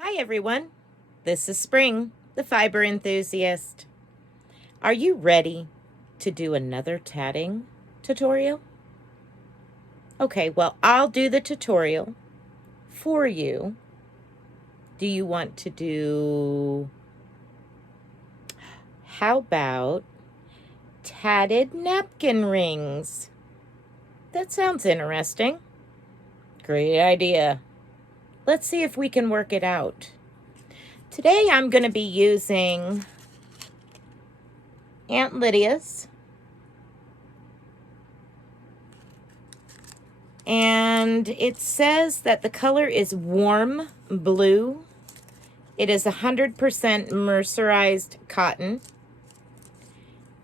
Hi everyone, this is Spring, the fiber enthusiast. Are you ready to do another tatting tutorial? Okay, well, I'll do the tutorial for you. Do you want to do, how about tatted napkin rings? That sounds interesting. Great idea. Let's see if we can work it out. Today I'm going to be using Aunt Lydia's, and it says that the color is warm blue. It is 100% mercerized cotton.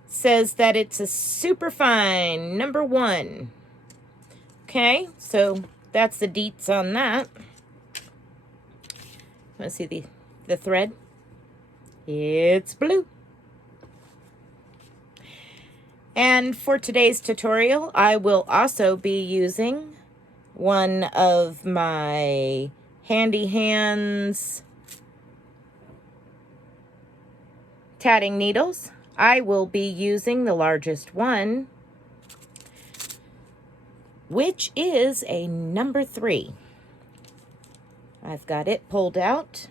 Says that it's a super fine #1. Okay, so that's the deets on that. Let's see the thread. It's blue. And for today's tutorial, I will also be using one of my Handy Hands tatting needles. I will be using the largest one, which is a #3. I've got it pulled out,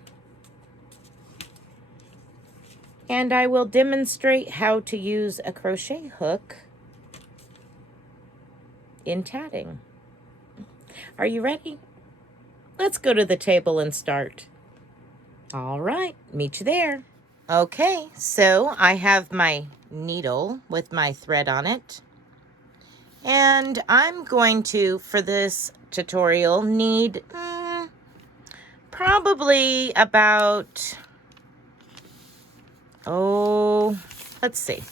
and I will demonstrate how to use a crochet hook in tatting. Are you ready? Let's go to the table and start. All right, meet you there. Okay, so I have my needle with my thread on it. And I'm going to, for this tutorial, need probably about, let's see,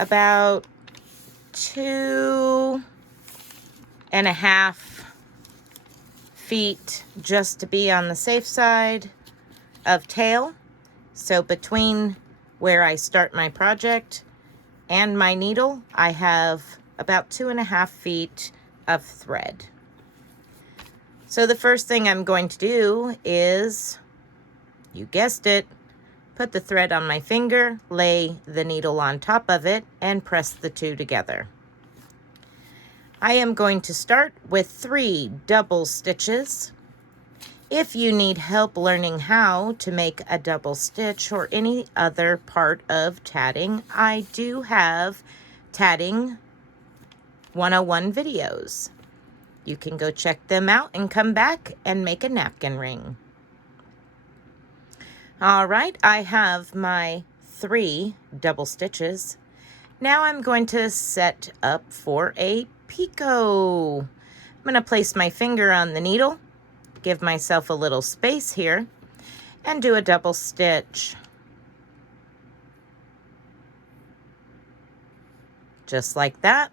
about 2.5 feet just to be on the safe side of tail. So between where I start my project and my needle, I have about 2.5 feet of thread. So the first thing I'm going to do is, you guessed it, put the thread on my finger, lay the needle on top of it, and press the two together. I am going to start with 3 double stitches. If you need help learning how to make a double stitch or any other part of tatting, I do have Tatting 101 videos. You can go check them out and come back and make a napkin ring. All right, I have my 3 double stitches. Now I'm going to set up for a picot. I'm going to place my finger on the needle, give myself a little space here, and do a double stitch. Just like that.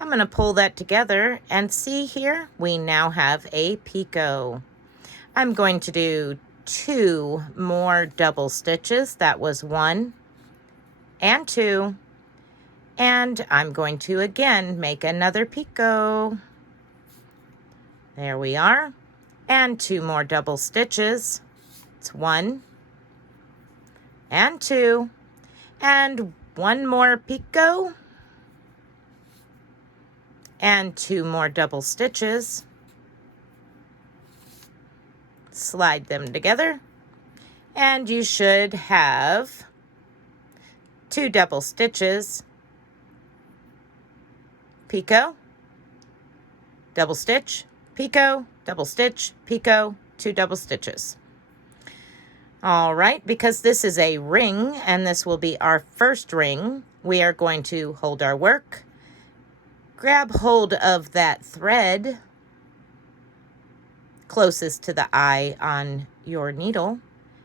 I'm going to pull that together and see here, we now have a picot. I'm going to do 2 more double stitches. That was 1 and 2. And I'm going to again make another picot. There we are. And 2 more double stitches. It's 1 and 2. And 1 more picot. And 2 more double stitches. Slide them together. And you should have 2 double stitches. Picot, double stitch, picot, double stitch, picot, 2 double stitches. All right, because this is a ring and this will be our first ring, we are going to hold our work, grab hold of that thread closest to the eye on your needle,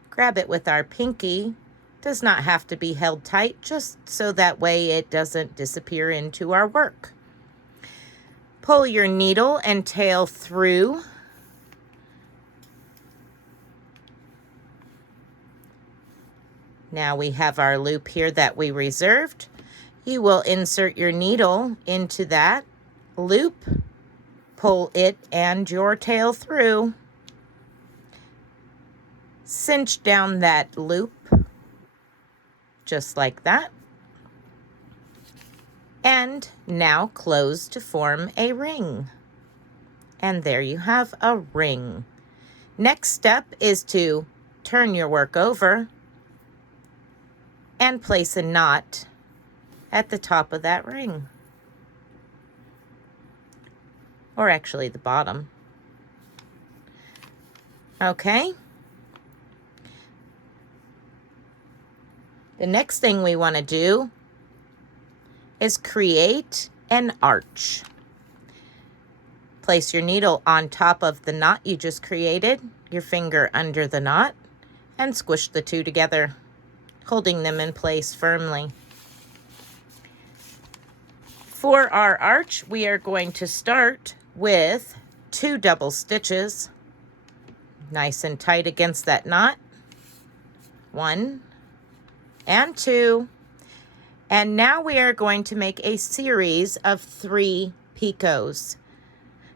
grab it with our pinky. Does not have to be held tight, just so that way it doesn't disappear into our work. Pull your needle and tail through. Now we have our loop here that we reserved. You will insert your needle into that loop Pull it and your tail through. Cinch down that loop, just like that. And now close to form a ring. And there you have a ring. Next step is to turn your work over and place a knot at the top of that ring. Or actually the bottom. Okay. The next thing we want to do is create an arch. Place your needle on top of the knot you just created, your finger under the knot, and squish the two together, holding them in place firmly. For our arch, we are going to start with 2 double stitches, nice and tight against that knot. 1 and 2. And now we are going to make a series of 3 picots.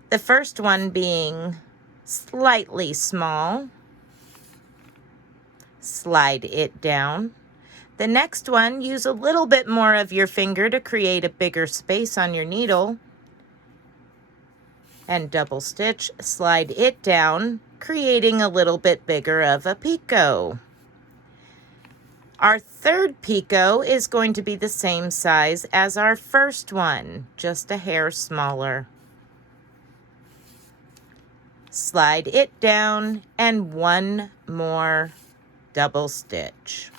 The first one being slightly small. Slide it down. The next one, use a little bit more of your finger to create a bigger space on your needle. And double stitch, slide it down, creating a little bit bigger of a picot. Our third picot is going to be the same size as our first one, just a hair smaller. Slide it down and 1 more double stitch.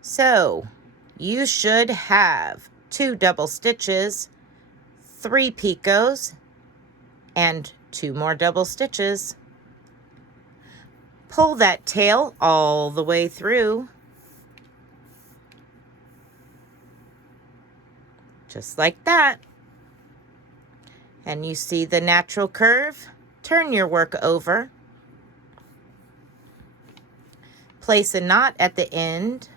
So you should have 2 double stitches, 3 picots, and 2 more double stitches. Pull that tail all the way through, just like that. And you see the natural curve. Turn your work over. Place a knot at the end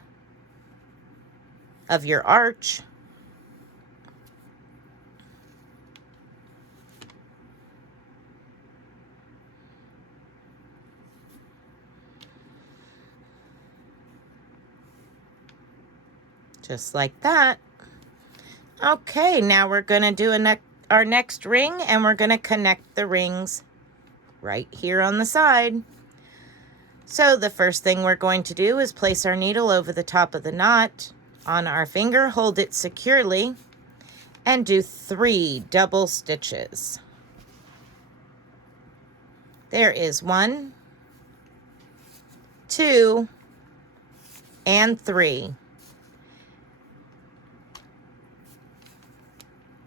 of your arch. Just like that. Okay, now we're going to do our next ring, and we're going to connect the rings right here on the side. So the first thing we're going to do is place our needle over the top of the knot on our finger, hold it securely, and do 3 double stitches. There is 1, 2, and 3.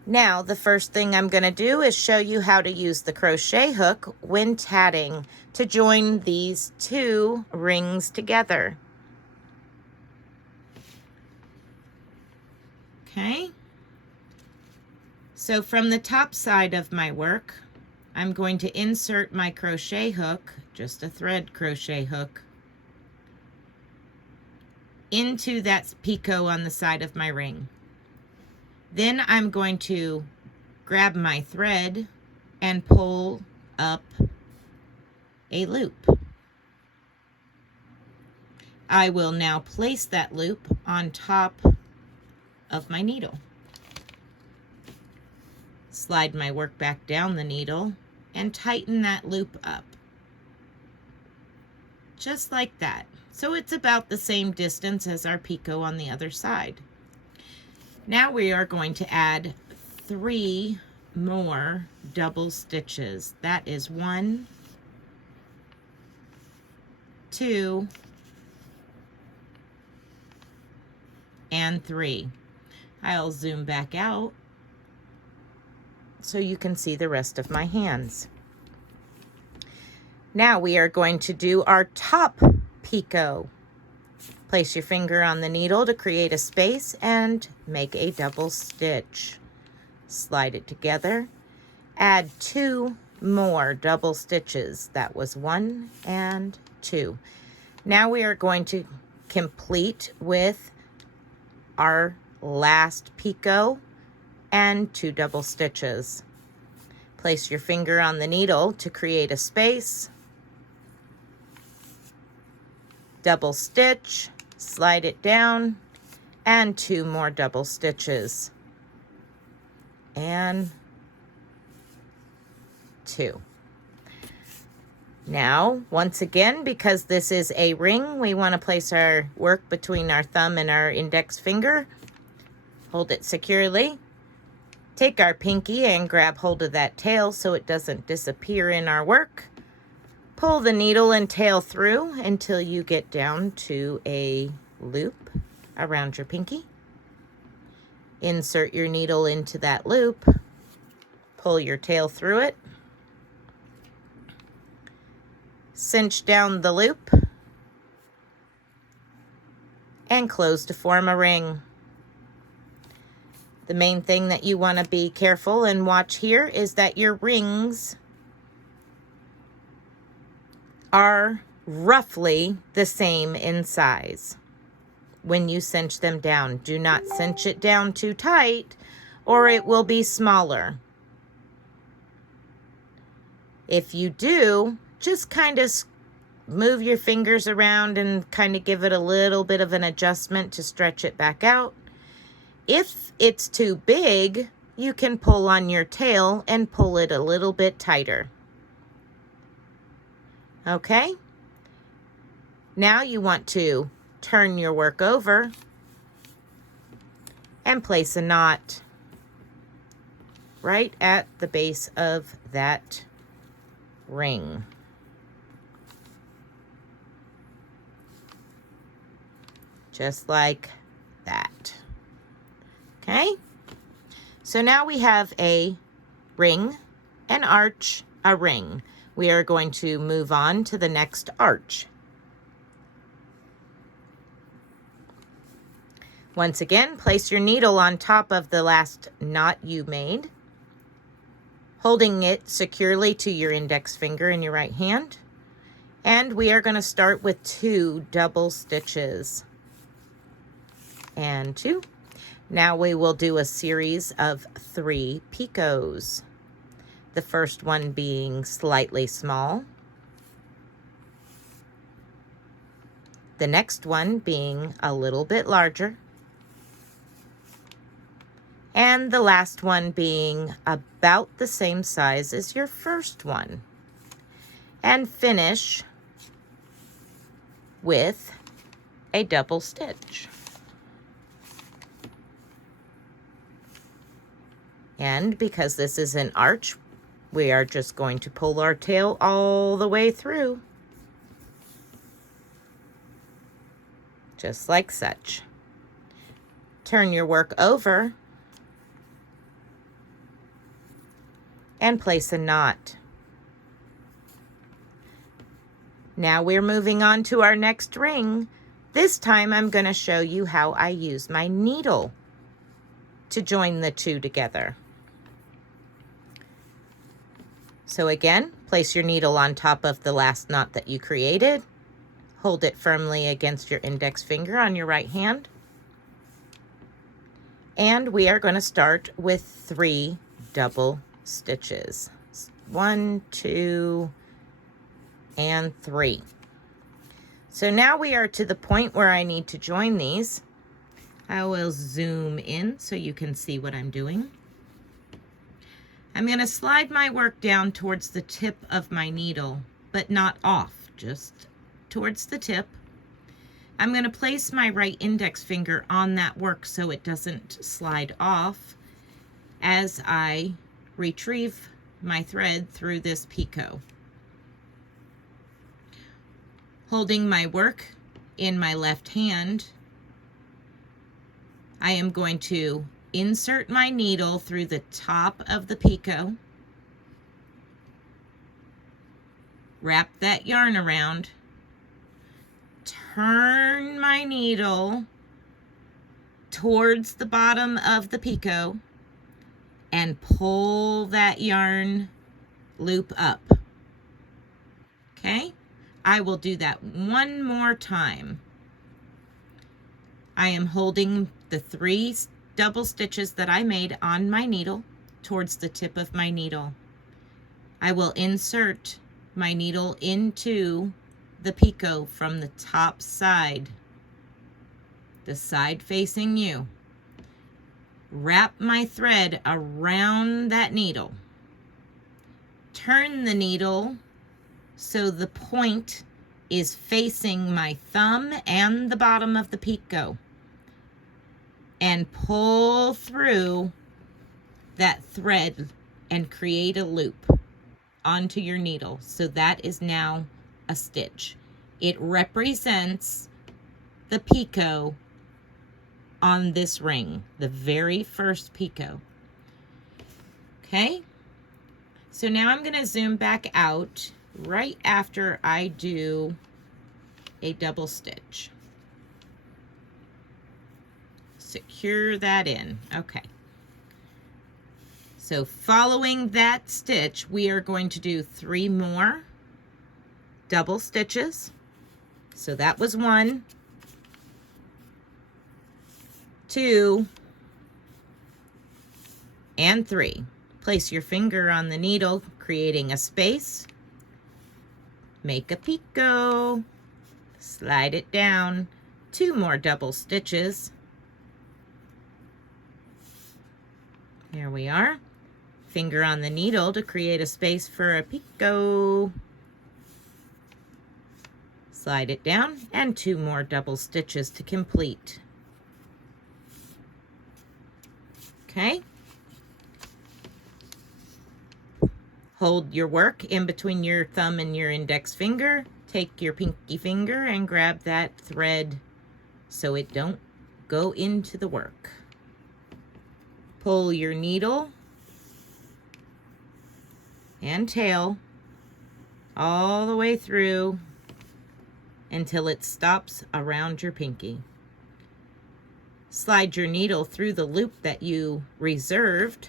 Now, the first thing I'm going to do is show you how to use the crochet hook when tatting to join these 2 rings together. Okay. So from the top side of my work, I'm going to insert my crochet hook, just a thread crochet hook, into that picot on the side of my ring. Then I'm going to grab my thread and pull up a loop. I will now place that loop on top of my needle. Slide my work back down the needle and tighten that loop up. Just like that. So it's about the same distance as our picot on the other side. Now we are going to add 3 more double stitches. That is 1, 2, and 3. I'll zoom back out so you can see the rest of my hands. Now we are going to do our top picot. Place your finger on the needle to create a space and make a double stitch. Slide it together. Add 2 more double stitches. That was 1 and 2. Now we are going to complete with our last picot and 2 double stitches. Place your finger on the needle to create a space. Double stitch, slide it down, and 2 more double stitches. And 2. Now, once again, because this is a ring, we want to place our work between our thumb and our index finger. Hold it securely. Take our pinky and grab hold of that tail so it doesn't disappear in our work. Pull the needle and tail through until you get down to a loop around your pinky. Insert your needle into that loop. Pull your tail through it. Cinch down the loop and close to form a ring. The main thing that you want to be careful and watch here is that your rings are roughly the same in size when you cinch them down. Do not cinch it down too tight or it will be smaller. If you do, just kind of move your fingers around and kind of give it a little bit of an adjustment to stretch it back out. If it's too big, you can pull on your tail and pull it a little bit tighter. Okay? Now you want to turn your work over and place a knot right at the base of that ring. Just like that. Okay? So now we have a ring, an arch, a ring. We are going to move on to the next arch. Once again, place your needle on top of the last knot you made, holding it securely to your index finger in your right hand. And we are going to start with 2 double stitches. And 2. Now we will do a series of 3 picots. The first one being slightly small. The next one being a little bit larger. And the last one being about the same size as your first one. And finish with a double stitch. And because this is an arch, we are just going to pull our tail all the way through. Just like such. Turn your work over and place a knot. Now we're moving on to our next ring. This time I'm going to show you how I use my needle to join the 2 together. So again, place your needle on top of the last knot that you created. Hold it firmly against your index finger on your right hand. And we are going to start with 3 double stitches. 1, 2, and 3. So now we are to the point where I need to join these. I will zoom in so you can see what I'm doing. I'm going to slide my work down towards the tip of my needle, but not off, just towards the tip. I'm going to place my right index finger on that work so it doesn't slide off as I retrieve my thread through this picot. Holding my work in my left hand, I am going to insert my needle through the top of the picot, wrap that yarn around, turn my needle towards the bottom of the picot, and pull that yarn loop up. Okay? I will do that one more time. I am holding the 3 double stitches that I made on my needle towards the tip of my needle. I will insert my needle into the picot from the top side, the side facing you. Wrap my thread around that needle. Turn the needle so the point is facing my thumb and the bottom of the picot, and pull through that thread and create a loop onto your needle. So that is now a stitch. It represents the picot on this ring, the very first picot. Okay, so now I'm going to zoom back out right after I do a double stitch. Secure that in. Okay. So following that stitch, we are going to do 3 more double stitches. So that was 1, 2, and 3. Place your finger on the needle, creating a space. Make a picot. Slide it down. 2 more double stitches. Here we are. Finger on the needle to create a space for a picot. Slide it down, and 2 more double stitches to complete. Okay. Hold your work in between your thumb and your index finger. Take your pinky finger and grab that thread so it don't go into the work. Pull your needle and tail all the way through until it stops around your pinky. Slide your needle through the loop that you reserved.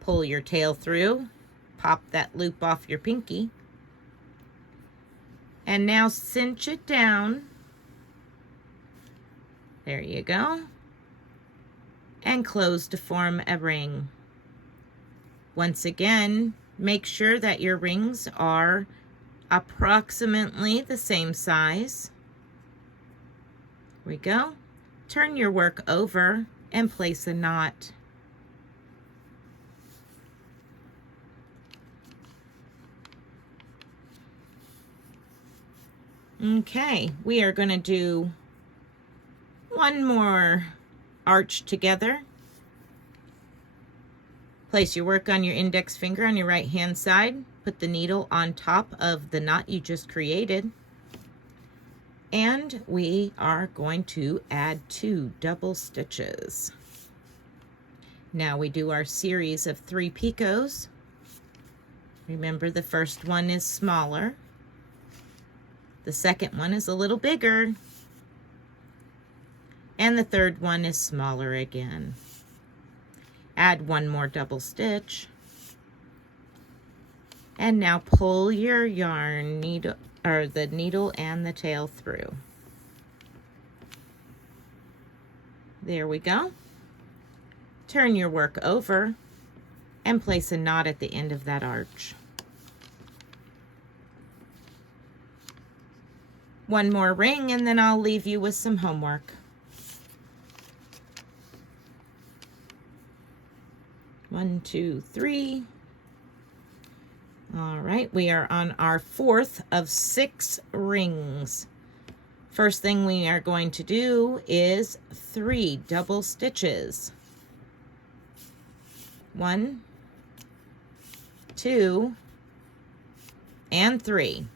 Pull your tail through, pop that loop off your pinky, and now cinch it down. There you go. And close to form a ring. Once again, make sure that your rings are approximately the same size. Here we go. Turn your work over and place a knot. Okay, we are going to do 1 more arch together. Place your work on your index finger on your right hand side. Put the needle on top of the knot you just created. And we are going to add 2 double stitches. Now we do our series of 3 picots. Remember, the first one is smaller. The second one is a little bigger. And the third one is smaller again. Add 1 more double stitch. And now pull your yarn needle, or the needle and the tail through. There we go. Turn your work over and place a knot at the end of that arch. 1 more ring, and then I'll leave you with some homework. 1, 2, 3. All right, we are on our 4th of 6 rings. First thing we are going to do is 3 double stitches. 1, 2, and 3.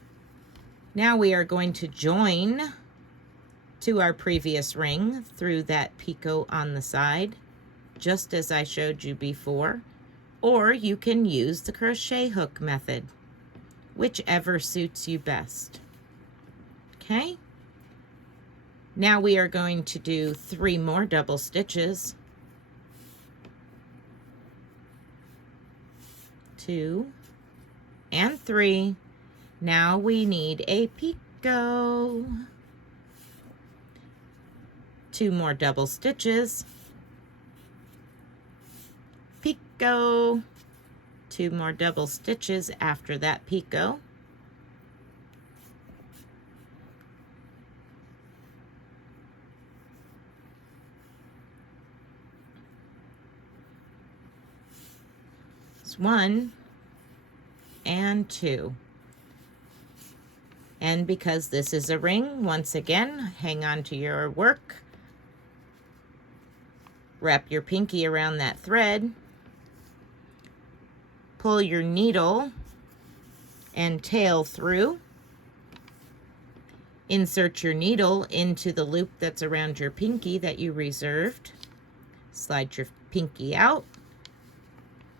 Now we are going to join to our previous ring through that picot on the side, just as I showed you before, or you can use the crochet hook method, whichever suits you best. Okay? Now we are going to do 3 more double stitches. 2 and 3. Now we need a picot. 2 more double stitches. Picot. 2 more double stitches after that picot. It's 1 and 2. And because this is a ring, once again, hang on to your work. Wrap your pinky around that thread. Pull your needle and tail through. Insert your needle into the loop that's around your pinky that you reserved. Slide your pinky out.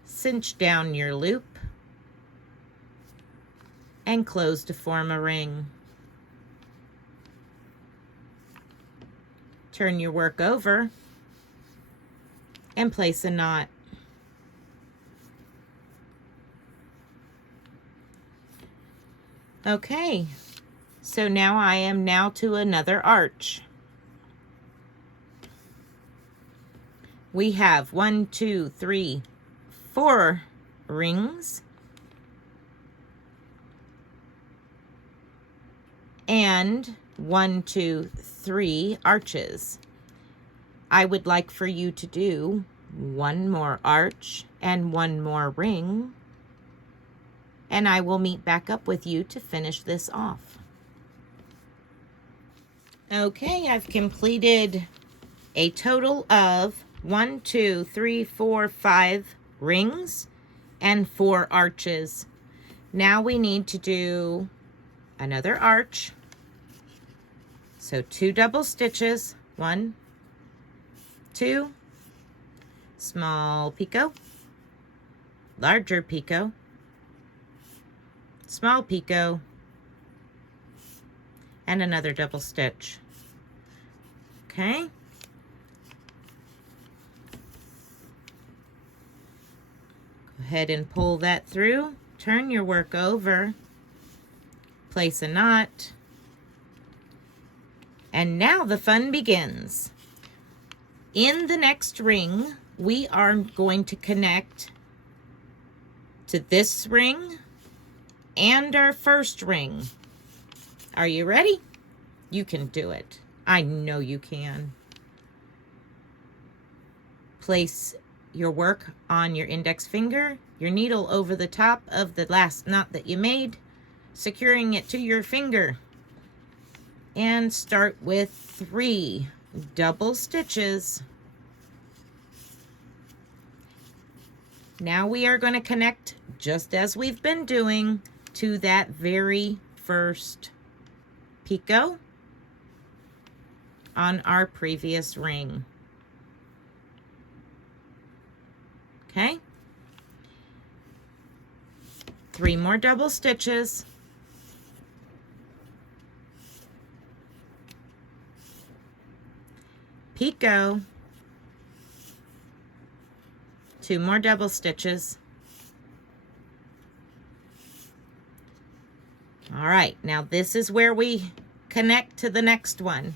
Cinch down your loop and close to form a ring. Turn your work over and place a knot. Okay, so now I am to another arch. We have 1, 2, 3, 4 rings and 1, 2, 3 arches. I would like for you to do 1 more arch and 1 more ring, and I will meet back up with you to finish this off. Okay, I've completed a total of 1, 2, 3, 4, 5 rings and 4 arches. Now we need to do another arch. So 2 double stitches, 1, 2, small picot, larger picot, small picot, and another double stitch. Okay. Go ahead and pull that through. Turn your work over. Place a knot. And now the fun begins. In the next ring, we are going to connect to this ring and our first ring. Are you ready? You can do it. I know you can. Place your work on your index finger, your needle over the top of the last knot that you made, securing it to your finger. And start with 3 double stitches. Now we are going to connect, just as we've been doing, to that very first picot on our previous ring. Okay? 3 more double stitches. Picot, 2 more double stitches. All right, now this is where we connect to the next one.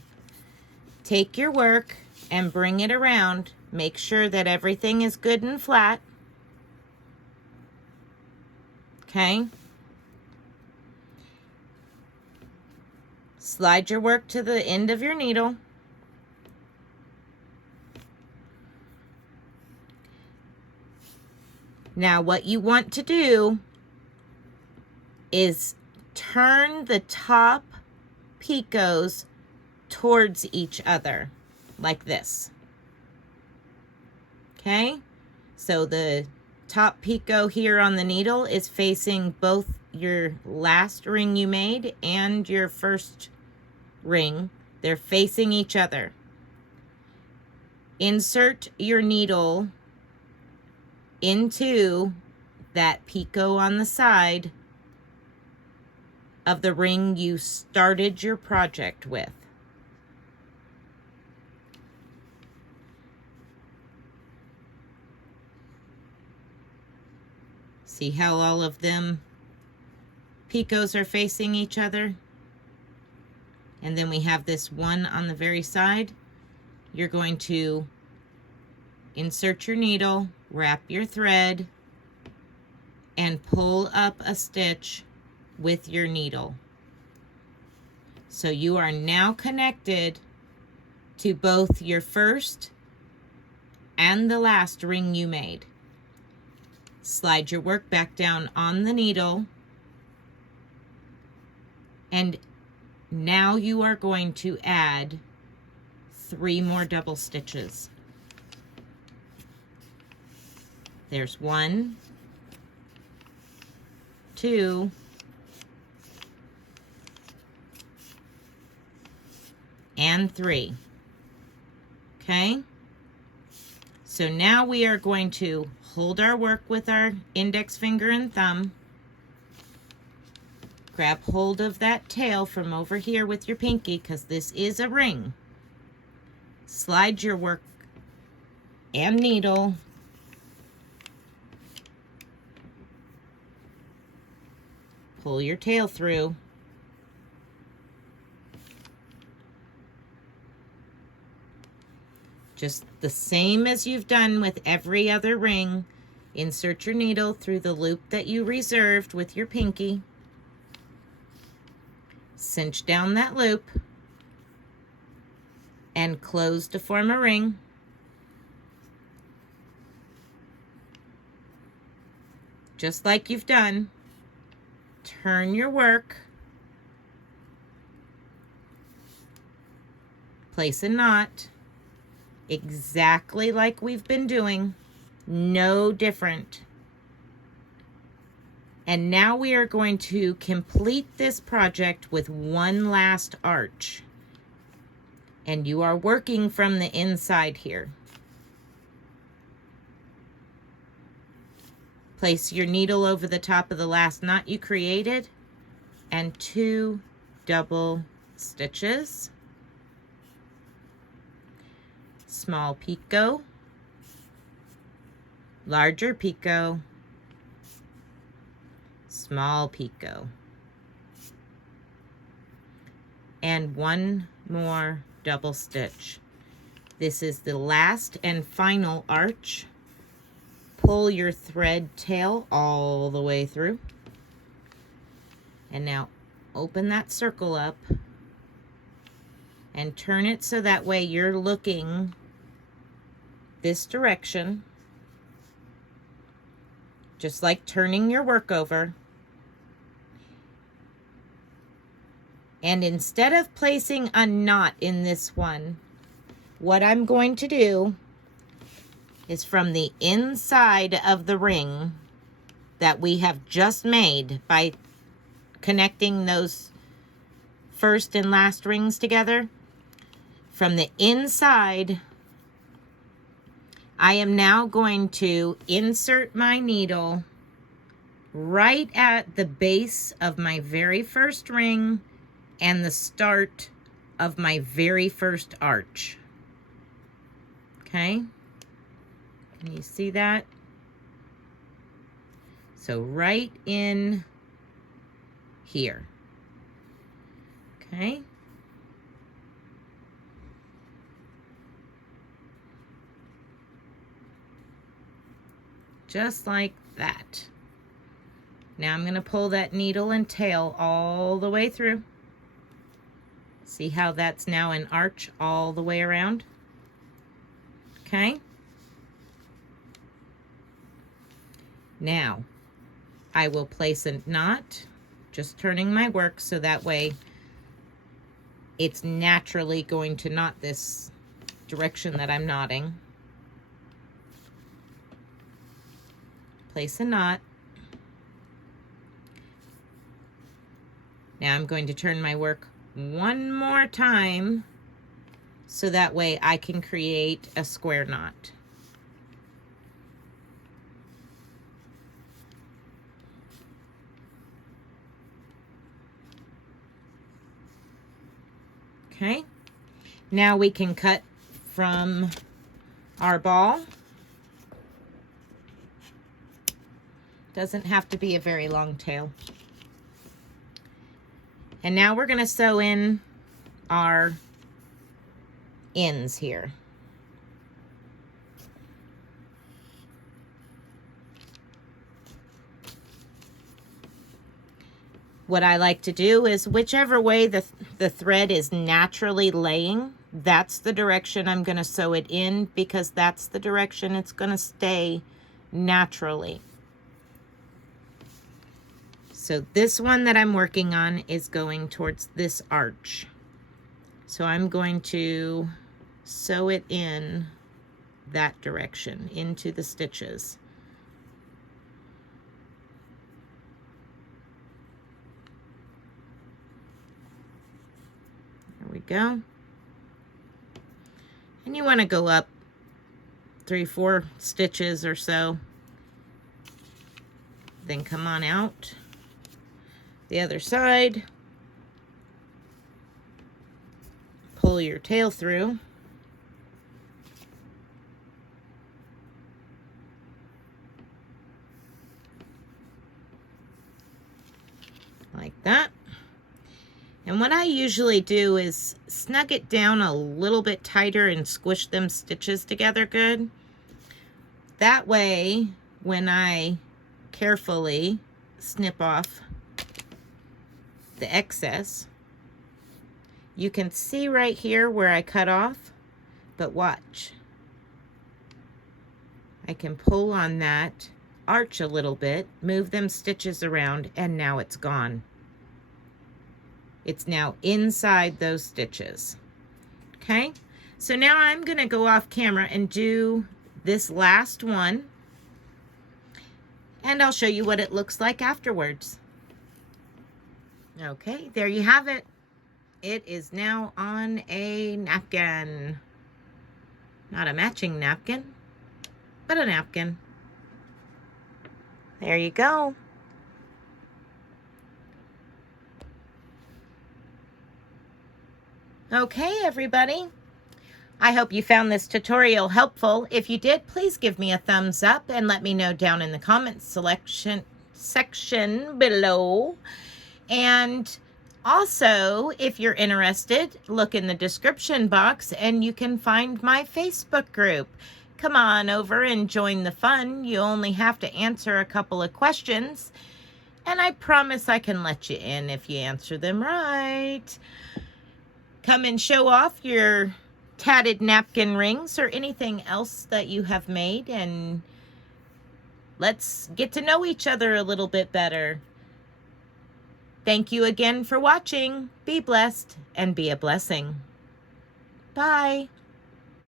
Take your work and bring it around. Make sure that everything is good and flat. Okay? Slide your work to the end of your needle. Now what you want to do is turn the top picots towards each other, like this. Okay? So the top picot here on the needle is facing both your last ring you made and your first ring. They're facing each other. Insert your needle into that picot on the side of the ring you started your project with. See how all of them picots are facing each other? And then we have this one on the very side. You're going to insert your needle, wrap your thread, and pull up a stitch with your needle. So you are now connected to both your first and the last ring you made. Slide your work back down on the needle, and now you are going to add 3 more double stitches. There's 1, 2, and 3. Okay? So now we are going to hold our work with our index finger and thumb. Grab hold of that tail from over here with your pinky, because this is a ring. Slide your work and needle pull your tail through. Just the same as you've done with every other ring. Insert your needle through the loop that you reserved with your pinky. Cinch down that loop and close to form a ring. Just like you've done. Turn your work. Place a knot. Exactly like we've been doing. No different. And now we are going to complete this project with one last arch. And you are working from the inside here. Place your needle over the top of the last knot you created and 2 double stitches. Small picot, larger picot, small picot, and 1 more double stitch. This is the last and final arch. Pull your thread tail all the way through. And now open that circle up and turn it so that way you're looking this direction, just like turning your work over. And instead of placing a knot in this one, what I'm going to do is from the inside of the ring that we have just made by connecting those first and last rings together, from the inside, I am now going to insert my needle right at the base of my very first ring and the start of my very first arch. Okay? Can you see that? So right in here. Okay? Just like that. Now I'm going to pull that needle and tail all the way through. See how that's now an arch all the way around? Okay? Now, I will place a knot, just turning my work so that way it's naturally going to knot this direction that I'm knotting. Place a knot. Now I'm going to turn my work one more time so that way I can create a square knot. Okay, now we can cut from our ball. Doesn't have to be a very long tail. And now we're going to sew in our ends here. What I like to do is whichever way the thread is naturally laying, that's the direction I'm going to sew it in, because that's the direction it's going to stay naturally. So this one that I'm working on is going towards this arch. So I'm going to sew it in that direction into the stitches. There we go. And you want to go up 3-4 stitches or so. Then come on out the other side. Pull your tail through. Like that. And what I usually do is snug it down a little bit tighter and squish them stitches together good. That way, when I carefully snip off the excess, you can see right here where I cut off, but watch. I can pull on that arch a little bit, move them stitches around, and now it's gone. It's now inside those stitches. Okay, so now I'm going to go off camera and do this last one, and I'll show you what it looks like afterwards. Okay, there you have it. It is now on a napkin. Not a matching napkin, but a napkin. There you go. Okay, everybody. I hope you found this tutorial helpful. If you did, please give me a thumbs up and let me know down in the comments section below. And also, if you're interested, look in the description box and you can find my Facebook group. Come on over and join the fun. You only have to answer a couple of questions, and I promise I can let you in if you answer them right. Come and show off your tatted napkin rings or anything else that you have made, and let's get to know each other a little bit better. Thank you again for watching. Be blessed and be a blessing. Bye.